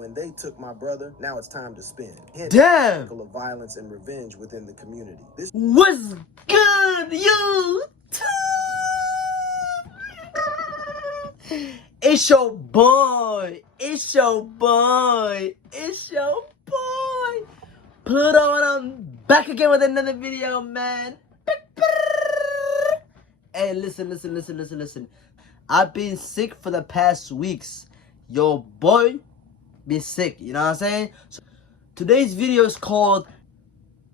when they took my brother, now it's time to spin. Damn! Of violence and revenge within the community. This What's good, you? It's your boy. It's your boy. It's your boy. Put on, I'm back again with another video, man. Hey, listen. I've been sick for the past weeks. Your boy been sick, you know what I'm saying? So today's video is called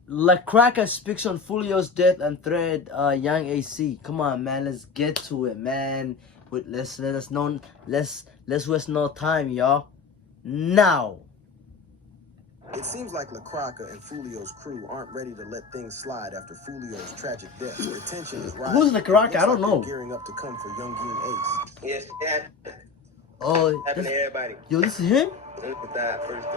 Cracka speaks on Foolio's death and thread Young AC. Come on, man, let's get to it, man. Let's waste no time, y'all. Now. It seems like Cracka and Foolio's crew aren't ready to let things slide after Foolio's tragic death. The tension is rising. Who's Cracka? I don't know. Gearing up to come for Yungeen Ace. Yes, that Happened to everybody. Yo, this is him? First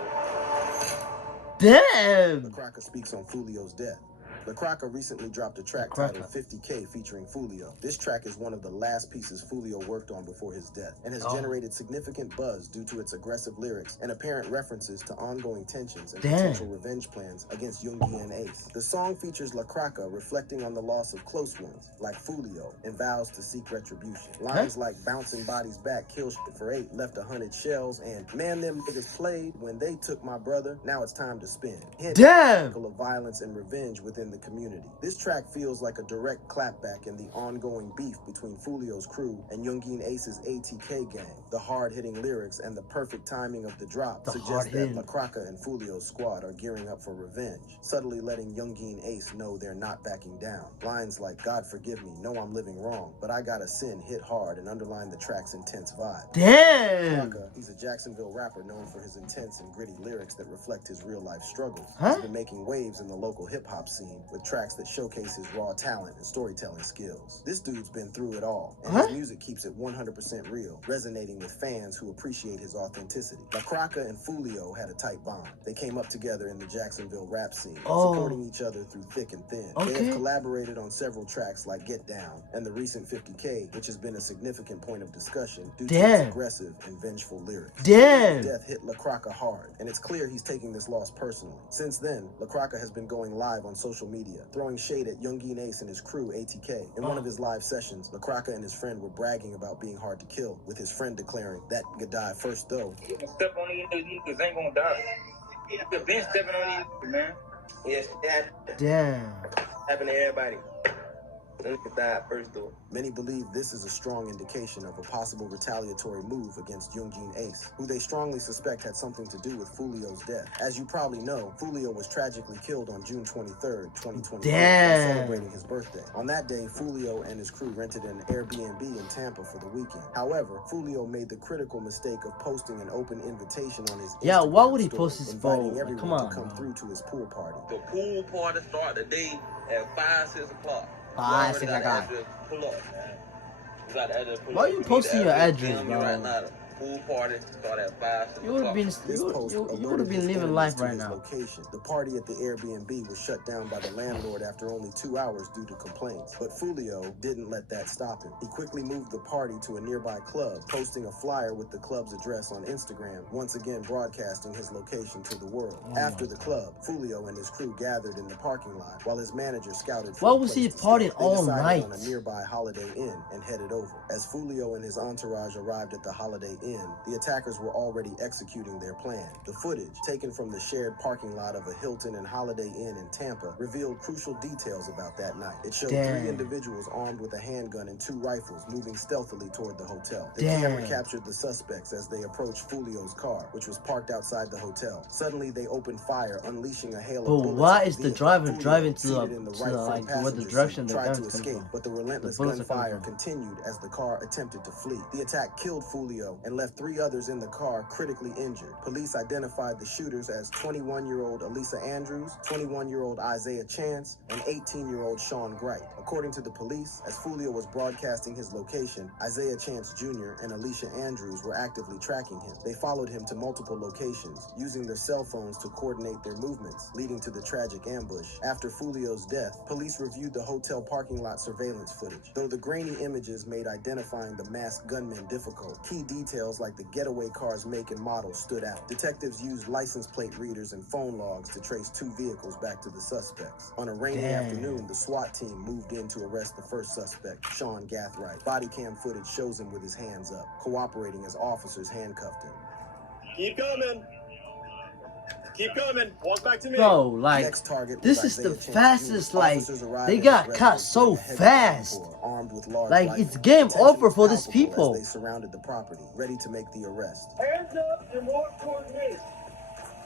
Damn! Cracka speaks on Foolio's death. Cracka recently dropped a track titled 50K featuring Foolio. This track is one of the last pieces Foolio worked on before his death and has generated significant buzz due to its aggressive lyrics and apparent references to ongoing tensions and potential revenge plans against Yungeen and Ace. The song features Cracka reflecting on the loss of close ones like Foolio and vows to seek retribution. Lines like bouncing bodies back, kill shit for 8, left 100 shells, and man them niggas played when they took my brother, now it's time to spin. Damn! Of violence and revenge within the community. This track feels like a direct clapback in the ongoing beef between Foolio's crew and Yungeen Ace's ATK gang. The hard-hitting lyrics and the perfect timing of the drop suggest that Cracka and Foolio's squad are gearing up for revenge, subtly letting Yungeen Ace know they're not backing down. Lines like, God forgive me, know I'm living wrong, but I got a sin hit hard and underline the track's intense vibe. Damn! Cracka, he's a Jacksonville rapper known for his intense and gritty lyrics that reflect his real-life struggles. He's been making waves in the local hip-hop scene with tracks that showcase his raw talent and storytelling skills. This dude's been through it all, and his music keeps it 100% real, resonating with fans who appreciate his authenticity. Cracka and Foolio had a tight bond. They came up together in the Jacksonville rap scene, supporting each other through thick and thin. They have collaborated on several tracks like Get Down and the recent 50K, which has been a significant point of discussion due to his aggressive and vengeful lyrics. His death hit Cracka hard, and it's clear he's taking this loss personally. Since then, Cracka has been going live on social media, throwing shade at Yungeen Ace and his crew, ATK. In one of his live sessions, Cracka and his friend were bragging about being hard to kill, with his friend declaring, that nigga died first though. You can step on these niggas ain't gonna die. You could been stepping on these, man. Yes, that happened to everybody. First though. Many believe this is a strong indication of a possible retaliatory move against Yungeen Ace, who they strongly suspect had something to do with Foolio's death. As you probably know, Foolio was tragically killed on June 23rd, 2020, while celebrating his birthday. On that day, Foolio and his crew rented an Airbnb in Tampa for the weekend. However, Foolio made the critical mistake of posting an open invitation on his Instagram why would he story, post his inviting phone? everyone to come through to his pool party. The pool party start the day at 5, 6 o'clock. 5, 6 o'clock. Pull up, man. You got to pull Why up. you posting your address, bro? Right now, the pool party start at 5, 6 You would have o'clock. been living life right now. Location. The party at the Airbnb was shut down by the landlord after only 2 hours due to complaints. But Foolio didn't let that stop him. He quickly moved the party to a nearby club, posting a flyer with the club's address on Instagram, once again broadcasting his location to the world. After the club, Foolio and his crew gathered in the parking lot while his manager scouted for Why was he partying all night? on a nearby Holiday Inn and headed over. As Foolio and his entourage arrived at the Holiday Inn, the attackers were already executing their plan. The footage, taken from the shared parking lot of a Hilton and Holiday Inn in Tampa, revealed crucial details about that night. It showed 3 individuals armed with a handgun and 2 rifles moving stealthily toward the hotel. The camera captured the suspects as they approached Foolio's car, which was parked outside the hotel. Suddenly, they opened fire, unleashing a hail of bullets. But why is the driver driving to what the direction the tried guns to escape, come from? but the relentless gunfire continued as the car attempted to flee. The attack killed Foolio and left 3 others in the car critically injured. Police identified the shooters as 21-year-old Elisa Andrews, 21-year-old Isaiah Chance, and 18-year-old Sean Gright. According to the police, as Foolio was broadcasting his location, Isaiah Chance Jr. and Alicia Andrews were actively tracking him. They followed him to multiple locations, using their cell phones to coordinate their movements, leading to the tragic ambush. After Foolio's death, police reviewed the hotel parking lot surveillance footage. Though the grainy images made identifying the masked gunmen difficult, key details details like the getaway car's make and model stood out. Detectives used license plate readers and phone logs to trace 2 vehicles back to the suspects. On a rainy afternoon, the SWAT team moved in to arrest the first suspect, Sean Gathright. Body cam footage shows him with his hands up, cooperating as officers handcuffed him. Keep coming. Keep coming. Walk back to me. Bro, like, this is the fastest, like, they got caught so fast. Like, it's game over for these people. They surrounded the property, ready to make the arrest. Hands up and walk towards me.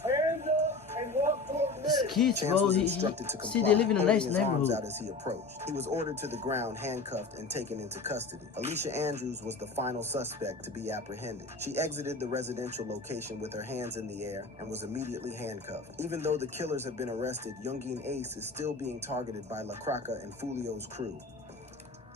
Hands up and walk towards me. These kids, bro, see, they live in a nice neighborhood. Out as he approached. He was ordered to the ground, handcuffed, and taken into custody. Alicia Andrews was the final suspect to be apprehended. She exited the residential location with her hands in the air and was immediately handcuffed. Even though the killers have been arrested, Yungeen Ace is still being targeted by Cracka and Foolio's crew.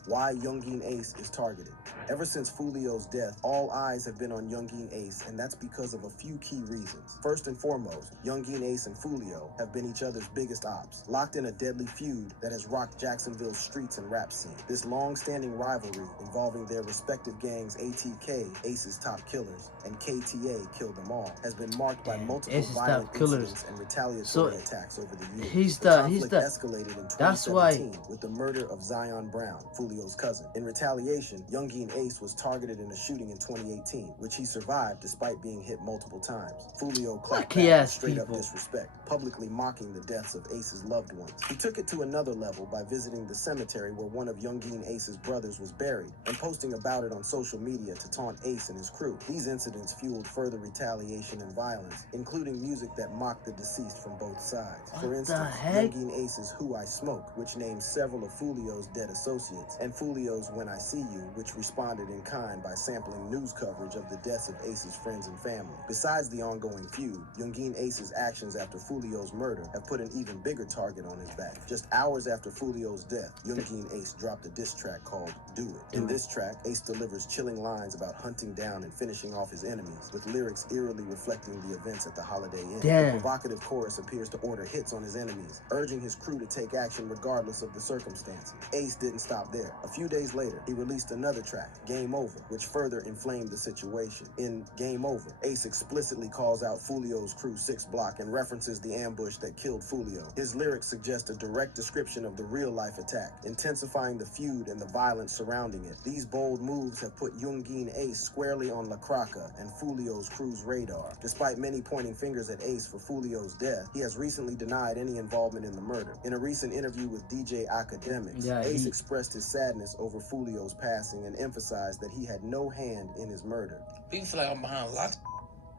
Why Yungeen Ace is targeted. Ever since Foolio's death, all eyes have been on Yungeen Ace, and that's because of a few key reasons. First and foremost, Yungeen Ace and Foolio have been each other's biggest ops, locked in a deadly feud that has rocked Jacksonville's streets and rap scene. This long-standing rivalry involving their respective gangs ATK, Ace's top killers, and KTA, Kill Them All, has been marked by multiple violent incidents and retaliatory attacks over the years. The conflict escalated in 2017 with the murder of Zion Brown, Foolio's cousin. In retaliation, Yungeen Ace was targeted in a shooting in 2018, which he survived despite being hit multiple times. Foolio clapped back with straight-up disrespect, publicly mocking the deaths of Ace's loved ones. He took it to another level by visiting the cemetery where one of Yungeen Ace's brothers was buried and posting about it on social media to taunt Ace and his crew. These incidents fueled further retaliation and violence, including music that mocked the deceased from both sides. For instance, Yungeen Ace's Who I Smoke, which named several of Foolio's dead associates, and Foolio's When I See You, which responded in kind by sampling news coverage of the deaths of Ace's friends and family. Besides the ongoing feud, Yungeen Ace's actions after Foolio's murder have put an even bigger target on his back. Just hours after Foolio's death, Yungeen Ace dropped a diss track called Do It. In this track, Ace delivers chilling lines about hunting down and finishing off his enemies, with lyrics eerily reflecting the events at the Holiday Inn. The provocative chorus appears to order hits on his enemies, urging his crew to take action regardless of the circumstances. Ace didn't stop there. A few days later, he released another track, Game Over, which further inflamed the situation. In Game Over, Ace explicitly calls out Foolio's crew 6 Block and references the ambush that killed Foolio. His lyrics suggest a direct description of the real-life attack, intensifying the feud and the violence surrounding it. These bold moves have put Yungeen Ace squarely on Cracka and Foolio's crew's radar. Despite many pointing fingers at Ace for Foolio's death, he has recently denied any involvement in the murder. In a recent interview with DJ Academics, Ace expressed his sadness over Foolio's passing and emphasized that he had no hand in his murder. People feel like I'm behind a lot,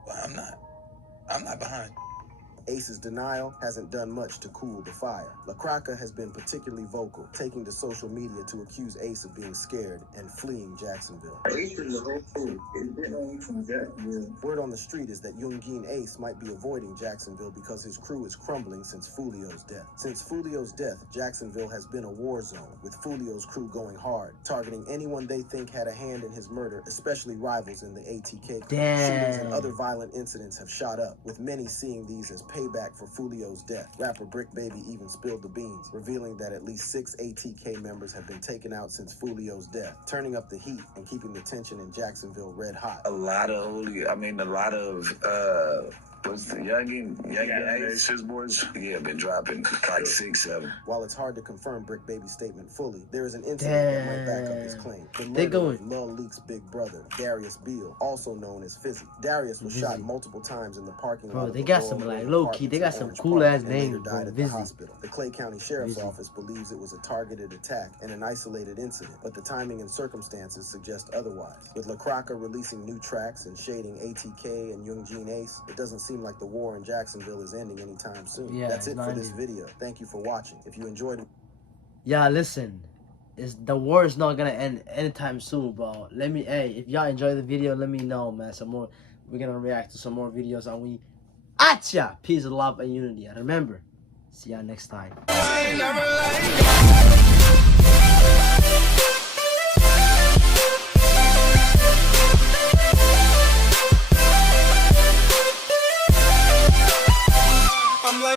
but I'm not. I'm not behind. Ace's denial hasn't done much to cool the fire. Cracka has been particularly vocal, taking to social media to accuse Ace of being scared and fleeing Jacksonville. Word on the street is that Yungeen Ace might be avoiding Jacksonville because his crew is crumbling since Foolio's death. Since Foolio's death, Jacksonville has been a war zone, with Foolio's crew going hard, targeting anyone they think had a hand in his murder, especially rivals in the ATK. Shootings and other violent incidents have shot up, with many seeing these as payback for Foolio's death. Rapper Brick Baby even spilled the beans, revealing that at least 6 ATK members have been taken out since Foolio's death, turning up the heat and keeping the tension in Jacksonville red hot. A lot of what's the Yungeen Ace, his boys? Yeah, been dropping like 6, 7. While it's hard to confirm Brick Baby's statement fully, there is an incident that might back up his claim. The murder of Lil Leak's big brother, Darius Beal, also known as Fizzy. Darius was shot multiple times in the parking lot. Bro, they got some, like, low-key, they got some cool-ass names, bro. At the hospital. The Clay County Sheriff's Office believes it was a targeted attack and an isolated incident, but the timing and circumstances suggest otherwise. With Cracka releasing new tracks and shading ATK and Yungeen Ace, it doesn't seem like the war in Jacksonville is ending anytime soon. That's it for this video. Thank you for watching. If you enjoyed it, listen, the war is not gonna end anytime soon, bro. If y'all enjoyed the video, let me know, man. Some more, we're gonna react to some more videos, and we peace, love, and unity. And remember, see y'all next time.